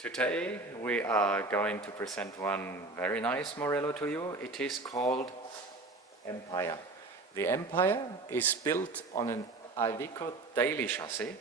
Today we are going to present one very nice Morelo to you. It is called Empire. The Empire is built on an Iveco daily chassis,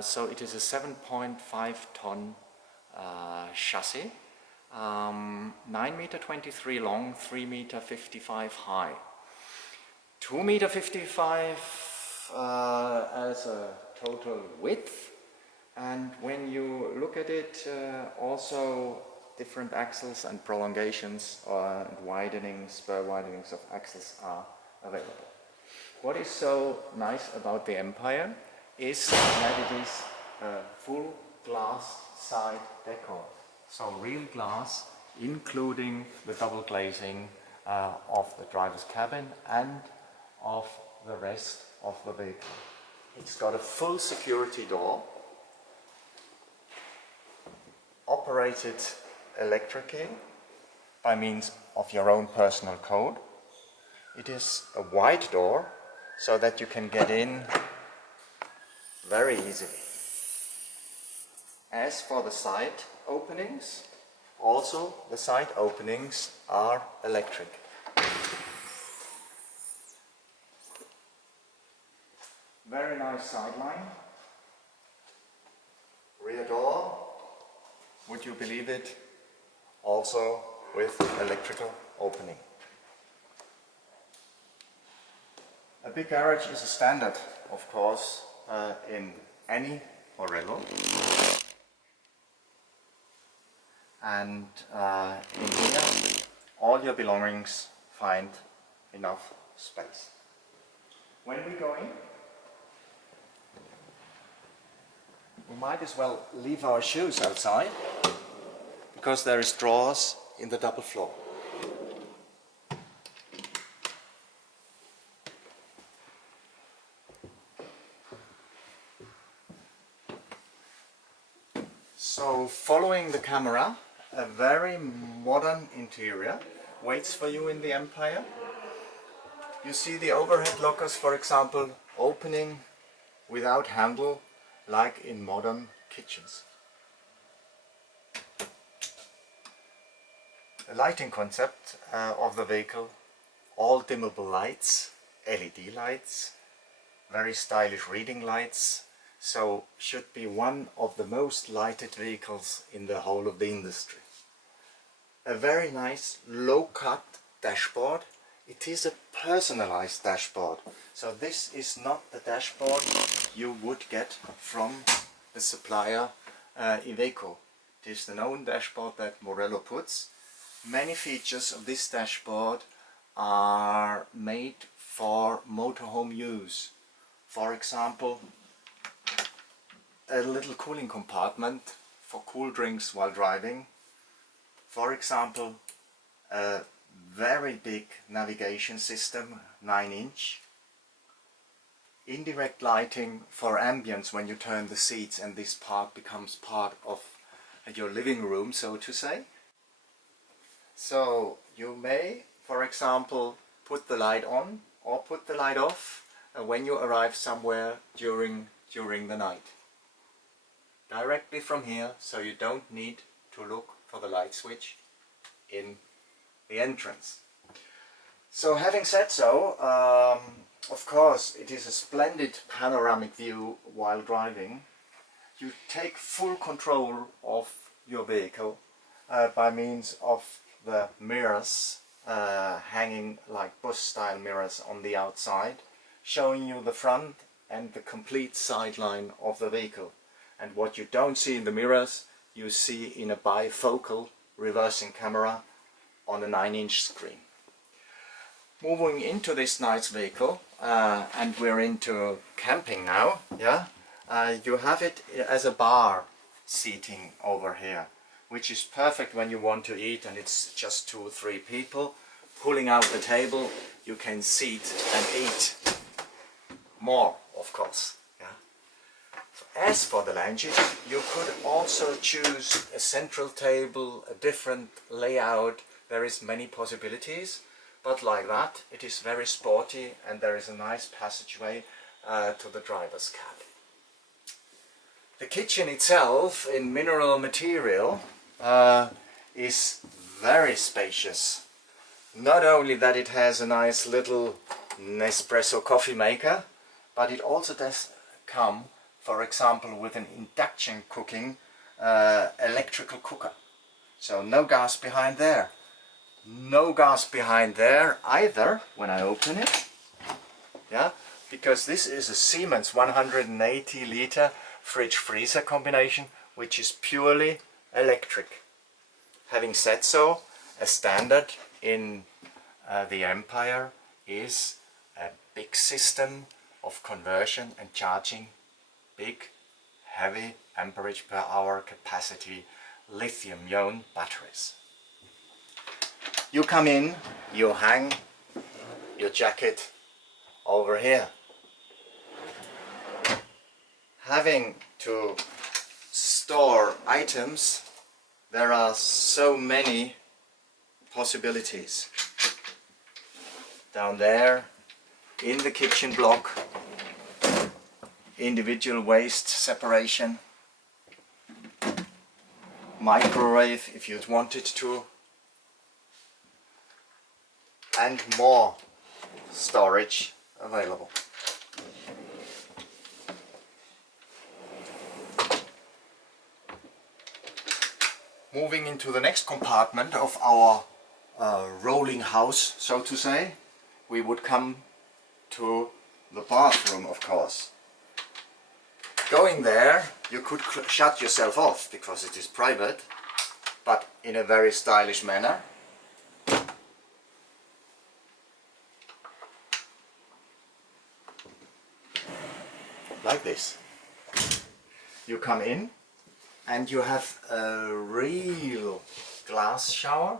so it is a 7.5 ton chassis, 9.23 m long, 3.55 m high, 2.55 m as a total width. And when you look at it, also different axles and prolongations and widenings, spur widenings of axles are available. What is so nice about the Empire is that it is a full glass side decor. So real glass, including the double glazing of the driver's cabin and of the rest of the vehicle. It's got a full security door, operated electrically by means of your own personal code. It is a wide door so that you can get in very easily. As for the side openings, also the side openings are electric. Very nice sideline. Rear door, would you believe it, also with electrical opening. A big garage is a standard, of course, in any Morelo. And in here, all your belongings find enough space. When we go in, we might as well leave our shoes outside, because there is drawers in the double floor. So following the camera, a very modern interior waits for you in the Empire. You see the overhead lockers, for example, opening without handle, like in modern kitchens. The lighting concept of the vehicle, all dimmable lights, LED lights, very stylish reading lights, so should be one of the most lighted vehicles in the whole of the industry. A very nice low-cut dashboard. It is a personalized dashboard, so this is not the dashboard you would get from the supplier Iveco. It is the known dashboard that Morelo puts. Many features of this dashboard are made for motorhome use. For example, a little cooling compartment for cool drinks while driving. For example, a very big navigation system, 9-inch. Indirect lighting for ambience when you turn the seats and this part becomes part of your living room, so to say. So you may, for example, put the light on or put the light off when you arrive somewhere during the night. Directly from here, so you don't need to look for the light switch in the entrance. So having said so, of course it is a splendid panoramic view while driving. You take full control of your vehicle by means of the mirrors hanging like bus style mirrors on the outside, showing you the front and the complete sideline of the vehicle. And what you don't see in the mirrors, you see in a bifocal reversing camera on a 9-inch screen. Moving into this nice vehicle, and we're into camping now, yeah? You have it as a bar seating over here, which is perfect when you want to eat and it's just 2 or 3 people. Pulling out the table, you can sit and eat more, of course. As for the lounges, you could also choose a central table, a different layout. There is many possibilities, but like that, it is very sporty and there is a nice passageway to the driver's cabin. The kitchen itself in mineral material is very spacious. Not only that it has a nice little Nespresso coffee maker, but it also does come, for example, with an induction cooking electrical cooker. So no gas behind there. No gas behind there either when I open it. Yeah, because this is a Siemens 180 liter fridge freezer combination, which is purely electric. Having said so, a standard in the Empire is a big system of conversion and charging big, heavy amperage per hour capacity lithium-ion batteries. You come in, you hang your jacket over here. Having to store items, there are so many possibilities. Down there, in the kitchen block, individual waste separation, microwave if you wanted to, and more storage available. Moving into the next compartment of our rolling house, so to say, we would come to the bathroom, of course. Going there, you could shut yourself off because it is private, but in a very stylish manner. Like this. You come in and you have a real glass shower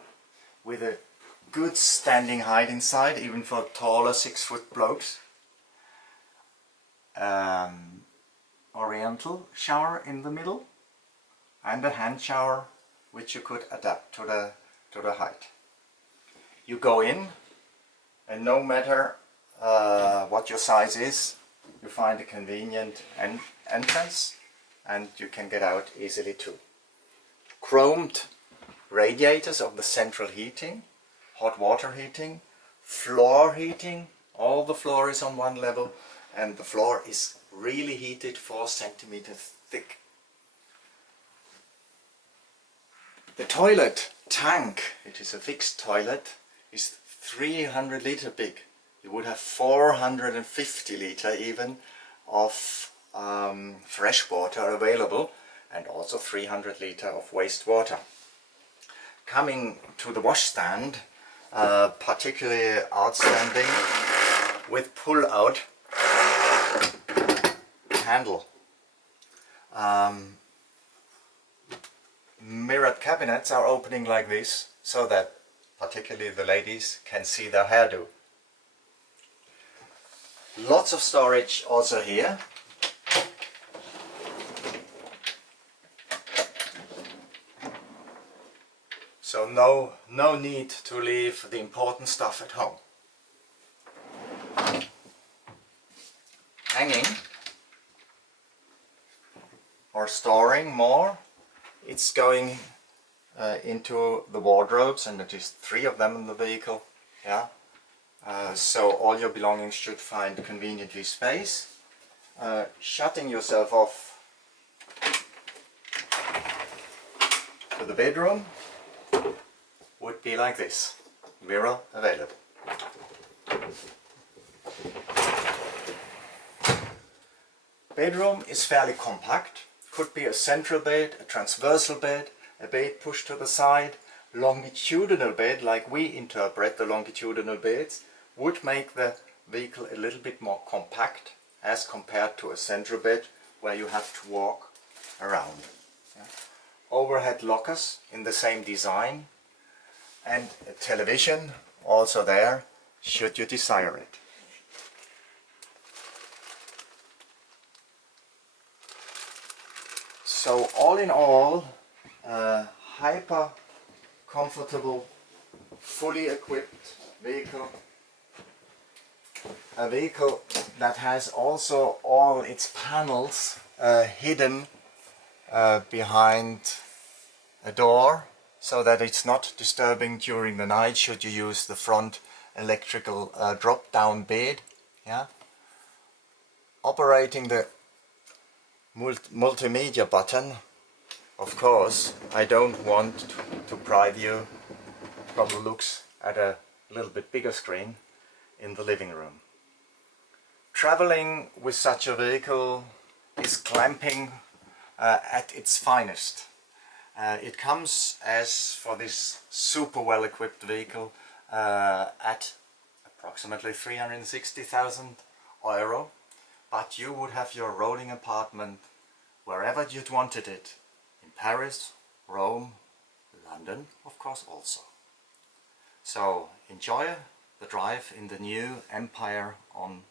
with a good standing height inside, even for taller 6-foot blokes. Oriental shower in the middle and a hand shower which you could adapt to the height. You go in and no matter what your size is, you find a convenient entrance and you can get out easily too. Chromed radiators of the central heating, hot water heating, floor heating, all the floor is on one level and the floor is really heated, 4 centimeters thick. The toilet tank, it is a fixed toilet, is 300 liter big. You would have 450 liter even of fresh water available and also 300 liter of wastewater. Coming to the washstand, particularly outstanding with pull-out handle. Mirrored cabinets are opening like this so that particularly the ladies can see their hairdo. Lots of storage also here. So no need to leave the important stuff at home. Hanging or storing more, it's going into the wardrobes, and it is 3 of them in the vehicle. Yeah. So all your belongings should find conveniently space. Shutting yourself off to the bedroom would be like this. Mirror available. Bedroom is fairly compact. Could be a central bed, a transversal bed, a bed pushed to the side, longitudinal bed, like we interpret the longitudinal beds, would make the vehicle a little bit more compact as compared to a central bed where you have to walk around. Yeah. Overhead lockers in the same design and a television also there should you desire it. So all in all, hyper comfortable, fully equipped vehicle. A vehicle that has also all its panels hidden behind a door so that it's not disturbing during the night should you use the front electrical drop-down bed. Yeah? Operating the multimedia button. Of course, I don't want to deprive you from the looks at a little bit bigger screen in the living room. Traveling with such a vehicle is glamping at its finest. It comes, as for this super well equipped vehicle, at approximately 360,000 euro, but you would have your rolling apartment wherever you'd wanted it, in Paris, Rome, London of course also. So enjoy the drive in the new Empire on